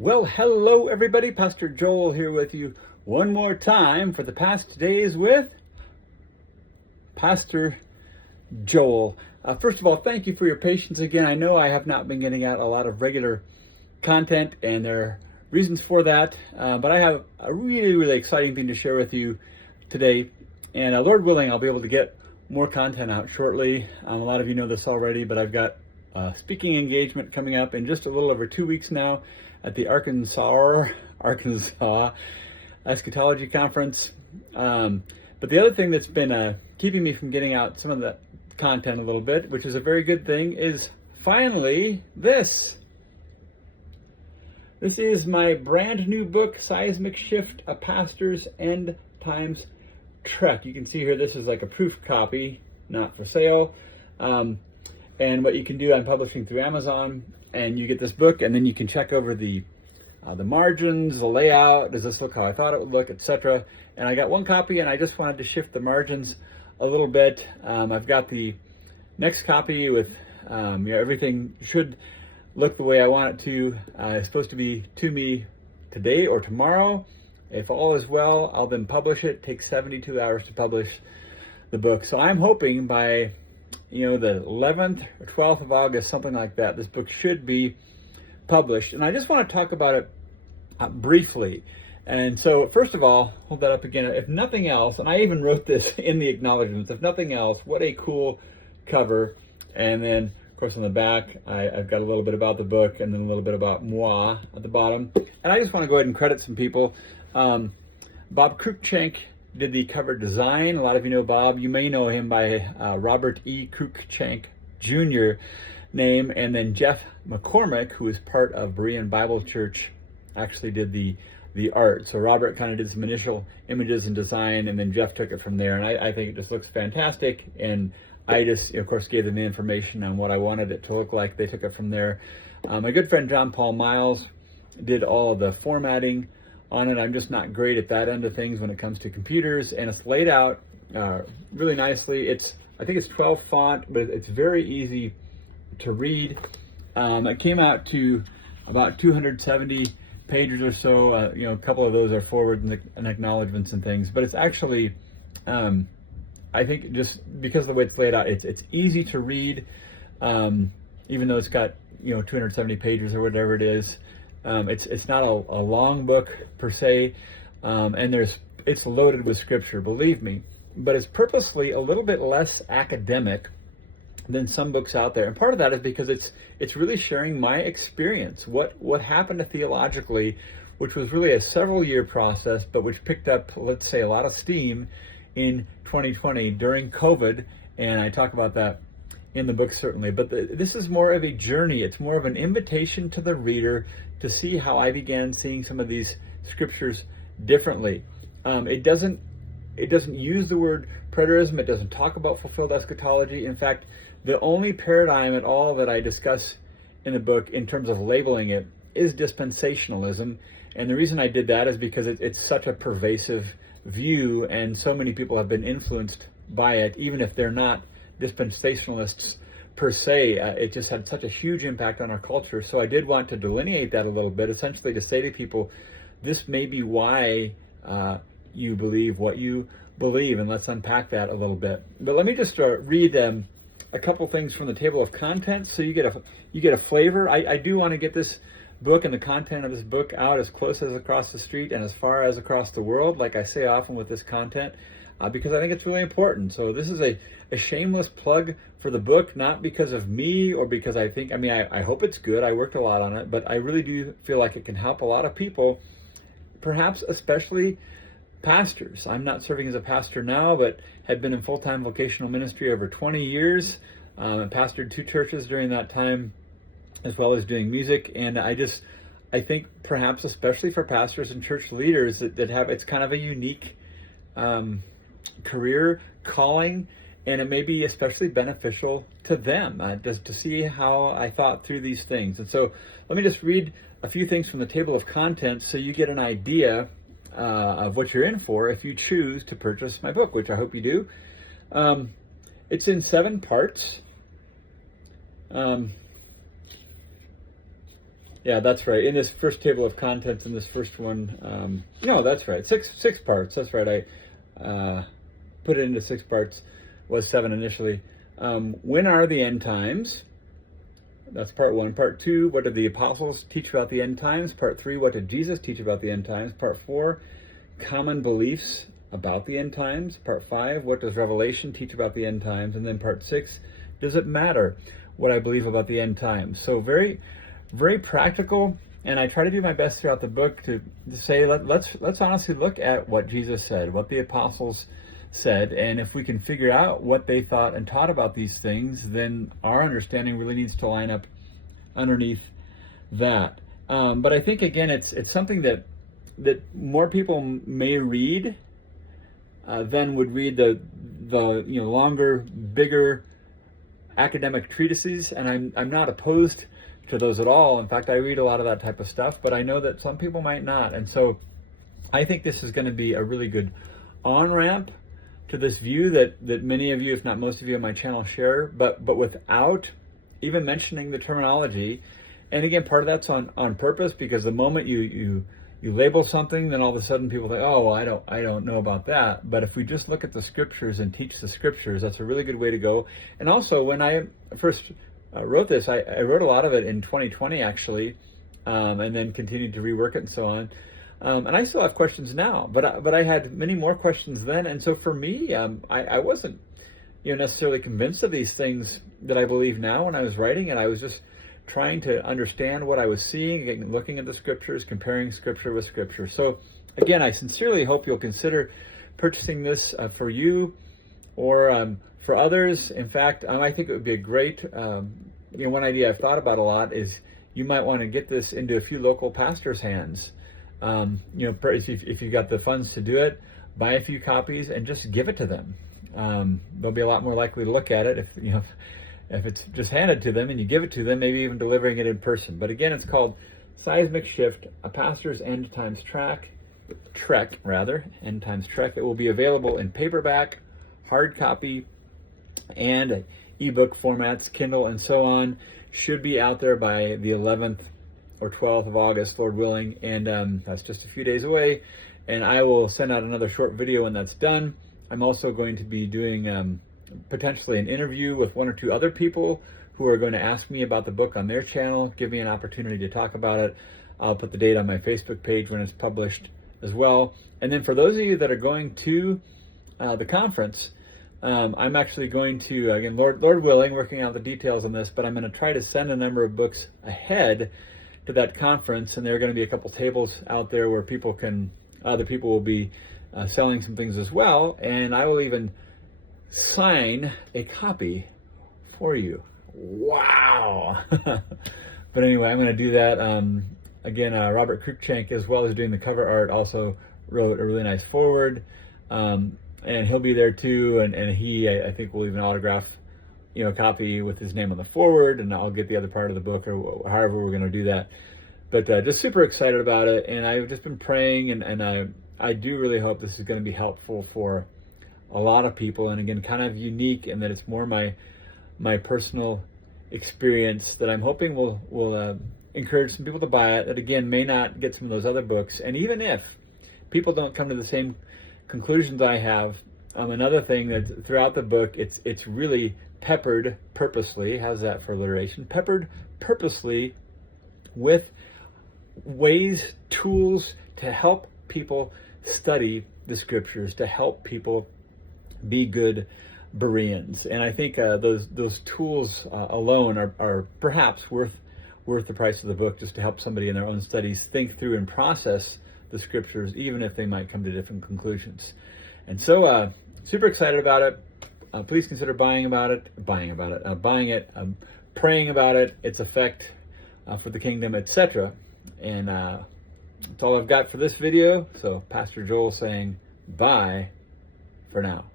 Well, hello everybody. Pastor Joel here with you one more time for the past days with Pastor Joel. First of all, thank you for your patience again. I know I have not been getting out a lot of regular content, and there are reasons for that, but I have a really exciting thing to share with you today, and Lord willing, I'll be able to get more content out shortly. A lot of you know this already, but I've got a speaking engagement coming up in just a little over 2 weeks now at the Arkansas Eschatology Conference. But the other thing that's been keeping me from getting out some of the content a little bit, which is a very good thing, is finally this. This is my brand new book, Seismic Shift, A Pastor's End Times Trek. You can see here, this is like a proof copy, not for sale. And what you can do, I'm publishing through Amazon, and you get this book, and then you can check over the margins, the layout, does this look how I thought it would look, etc. And I got one copy, and I just wanted to shift the margins a little bit. I've got the next copy with everything should look the way I want it to. It's supposed to be to me today or tomorrow. If all is well, I'll then publish it. It takes 72 hours to publish the book. So I'm hoping by the 11th or 12th of August, something like that, this book should be published. And I just want to talk about it briefly. And so, first of all, hold that up again. If nothing else, and I even wrote this in the acknowledgments, if nothing else, what a cool cover. And then, of course, on the back, I've got a little bit about the book and then a little bit about moi at the bottom. And I just want to go ahead and credit some people. Bob Cruikshank did the cover design. A lot of you know Bob. You may know him by Robert E. Cruikshank Jr. name. And then Jeff McCormick, who is part of Berean Bible Church, actually did the art. So Robert kind of did some initial images and design, and then Jeff took it from there. And I think it just looks fantastic. And I just, of course, gave them the information on what I wanted it to look like. They took it from there. My good friend John Paul Miles did all of the formatting on it. I'm just not great at that end of things when it comes to computers, and it's laid out really nicely. I think it's 12 font, but it's very easy to read. It came out to about 270 pages or so. A couple of those are forward and acknowledgments and things, but it's actually, I think, just because of the way it's laid out, it's easy to read, even though it's got 270 pages or whatever it is. It's not a long book per se, and it's loaded with scripture, believe me, but it's purposely a little bit less academic than some books out there. And part of that is because it's really sharing my experience, what happened theologically, which was really a several year process, but which picked up, let's say, a lot of steam in 2020 during COVID, and I talk about that in the book certainly. But this is more of a journey. It's more of an invitation to the reader to see how I began seeing some of these scriptures differently. It doesn't use the word preterism. It doesn't talk about fulfilled eschatology. In fact, the only paradigm at all that I discuss in the book in terms of labeling it is dispensationalism. And the reason I did that is because it's such a pervasive view, and so many people have been influenced by it, even if they're not dispensationalists per se. It just had such a huge impact on our culture. So I did want to delineate that a little bit, essentially to say to people, this may be why you believe what you believe, and let's unpack that a little bit. But let me just read a couple things from the table of contents, so you get a flavor. I do want to get this book and the content of this book out as close as across the street and as far as across the world, like I say often with this content, because I think it's really important. So this is a shameless plug for the book, not because of me or because I hope it's good. I worked a lot on it, but I really do feel like it can help a lot of people, perhaps especially pastors. I'm not serving as a pastor now, but had been in full-time vocational ministry over 20 years. And pastored 2 churches during that time, as well as doing music. And I think perhaps especially for pastors and church leaders that have, it's kind of a unique career calling, and it may be especially beneficial to them just to see how I thought through these things. And so let me just read a few things from the table of contents so you get an idea of what you're in for if you choose to purchase my book, which I hope you do. It's in 7 parts. Yeah, that's right. In this first table of contents, in this first one, no, that's right. Six parts. That's right. I put it into 6 parts. Was 7 initially. When are the end times? That's part 1. Part 2, what did the apostles teach about the end times? Part 3, what did Jesus teach about the end times? Part 4, common beliefs about the end times. Part 5, what does Revelation teach about the end times? And then part 6, does it matter what I believe about the end times? So very, very practical. And I try to do my best throughout the book to say, let's honestly look at what Jesus said, what the apostles said, and if we can figure out what they thought and taught about these things, then our understanding really needs to line up underneath that. But I think again, it's something that more people may read than would read the longer, bigger academic treatises, and I'm not opposed to those at all. In fact, I read a lot of that type of stuff, but I know that some people might not, and so I think this is going to be a really good on-ramp to this view that many of you, if not most of you on my channel, share, but without even mentioning the terminology. And again, part of that's on purpose, because the moment you label something, then all of a sudden people think, oh, well, I don't know about that. But if we just look at the scriptures and teach the scriptures, that's a really good way to go. And also, when I first wrote this, I wrote a lot of it in 2020 actually, and then continued to rework it and so on. And I still have questions now, but I had many more questions then. And so for me, I wasn't necessarily convinced of these things that I believe now when I was writing, and I was just trying to understand what I was seeing, again, looking at the scriptures, comparing scripture with scripture. So again, I sincerely hope you'll consider purchasing this for you or for others. In fact, I think it would be a great, one idea I've thought about a lot is you might want to get this into a few local pastors' hands. If you've got the funds to do it, buy a few copies and just give it to them. They'll be a lot more likely to look at it if it's just handed to them and you give it to them, maybe even delivering it in person. But again, it's called Seismic Shift, a Pastor's End Times Trek. It will be available in paperback, hard copy, and ebook formats, Kindle, and so on. Should be out there by the 11th or 12th of August, Lord willing, and that's just a few days away. And I will send out another short video when that's done. I'm also going to be doing potentially an interview with 1 or 2 other people who are going to ask me about the book on their channel, give me an opportunity to talk about it. I'll put the date on my Facebook page when it's published as well. And then for those of you that are going to the conference, I'm actually going to, again, Lord willing, working out the details on this, but I'm going to try to send a number of books ahead to that conference, and there are going to be a couple tables out there where other people will be selling some things as well, and I will even sign a copy for you. Wow! But anyway, I'm going to do that. Again, Robert Cruikshank, as well as doing the cover art, also wrote a really nice foreword, and he'll be there too, and he, I think, will even autograph a copy with his name on the forward, and I'll get the other part of the book, or however we're going to do that. But just super excited about it, and I've just been praying, and I do really hope this is going to be helpful for a lot of people, and again, kind of unique in that it's more my personal experience that I'm hoping will encourage some people to buy it that, again, may not get some of those other books. And even if people don't come to the same conclusions I have, another thing that throughout the book, it's really peppered purposely, how's that for alliteration? Peppered purposely with ways, tools to help people study the scriptures, to help people be good Bereans. And I think those tools alone are perhaps worth the price of the book, just to help somebody in their own studies think through and process the scriptures, even if they might come to different conclusions. And so super excited about it. Please consider buying it, praying about it, its effect for the kingdom, etc. And that's all I've got for this video. So Pastor Joel saying bye for now.